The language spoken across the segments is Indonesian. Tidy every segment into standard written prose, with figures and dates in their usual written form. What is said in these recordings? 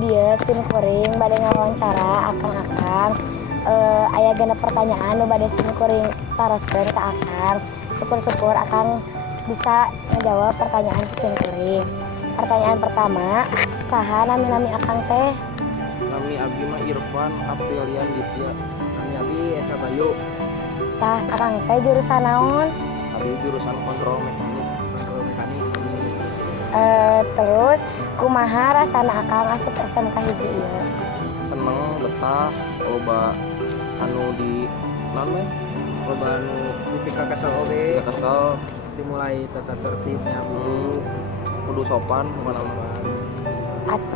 dia simkuring bade ngawawancara akang-akang. Aya genep pertanyaan nu bade simkuring taroskeun ka akang. Syukur-syukur akang bisa ngejawab pertanyaan simkuring. Pertanyaan pertama, saha nami-nami akang teh? Nami abdi mah Irfan Aprilian Ditya. Nami abdi Esa Bayu. Tah akang teh jurusan naon? Abdi jurusan kontrol mekanik. Kontrol mekanik. Terus kumaha rasana akang asup SMK hiji ieu? Seneng betah loba anu di naon mah? Loba anu dipika kesel oge. Kesel dimulai tata tertibnya kudu sopan kemana-mana.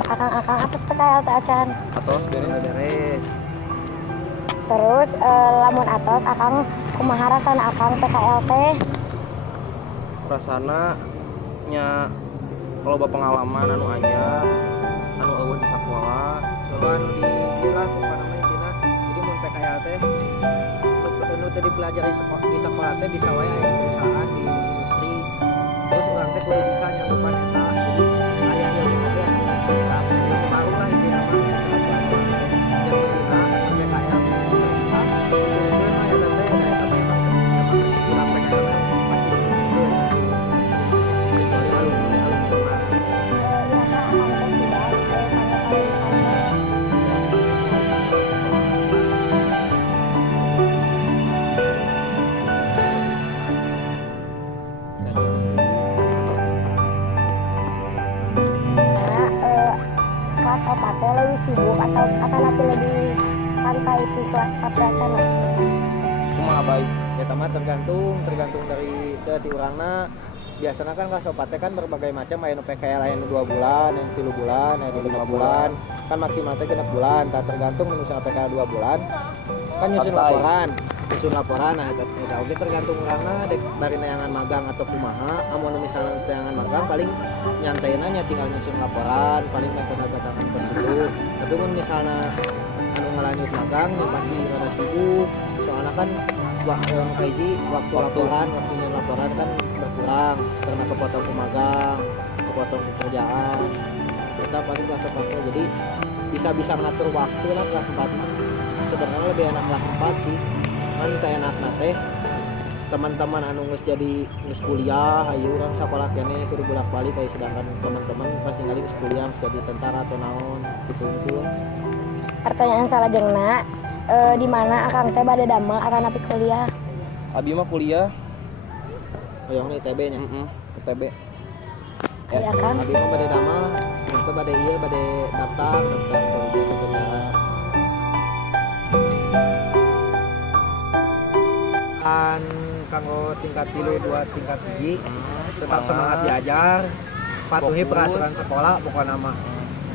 Akang-akang apes PKL teh acan? Atos beres. Terus lamun atos akang kumaha rasana akang PKL teh? Rasana nya loba pengalaman anu anyar, anu eueuh di sakola, coba anu di ieu jadi mun PKL teh anu teh dipelajari di sakola teh bisa wae aya di perusahaan di industri. Terus urang teh kudu bisa nyanggupan eta. Jadi aya ilmu oge ilmu baru lah intina mah. Yang pentingna PKL kelas 4 teh lebih sibuk atau nanti lebih santai di kelas 1 acan? kumaha baik ya mah tergantung dari urangna. Biasanya kan kelas 4 teh kan berbagai macam, aya nu PKL aya nu 2 bulan, aya nu 3 bulan, aya nu 5 bulan. Kan maksimal teh 6 bulan, tergantung misalnya PKL 2 bulan kan nyusun laporan. Nah eta oge tergantung urangna dek bari neangan magang atau kumaha. Amun misalnya neangan magang paling nyantaina nya tinggal nyusun laporan, paling metode-metode pos itu. Tapi mun misalnya anu ngalanjut magang yang pasti rada sibuk. Soalnya kan waktu waktunya laporan kan berkurang karena kepotong magang, kepotong pekerjaan. Kita paling kelas 4 jadi bisa ngatur waktu lah kelas 4 mah. Sebenarnya lebih enak kelas 4 sih. Kan kita enak teh teman-teman anu geus kuliah, ayo urang sakola keneh kudu bolak-balik kayak sedangkan teman-teman pasti kali geus kuliah jadi tentara atau naon gitu. Pertanyaan salajengna, di mana akang teh bade damel akan api kuliah? Abi mah kuliah hoyong ITB nya. ITB. Iya kan? Abi mah bade damel, itu bade daftar kan kanggo tingkat 3 2 tingkat 3 tetap semangat belajar, patuhi peraturan sekolah bukan nama.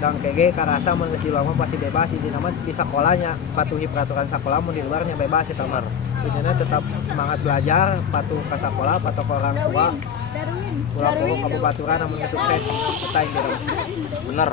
Dan kege karasa mun geus di luar pasti bebas, di nama di sekolahnya patuhi peraturan sekolah, mun di luarnya bebas eta mah. Intinya tetap semangat belajar, patuh ke sekolah, patuh ke orang tua. Ulah pokok kamu baturan namun sukses eta intinya. Bener.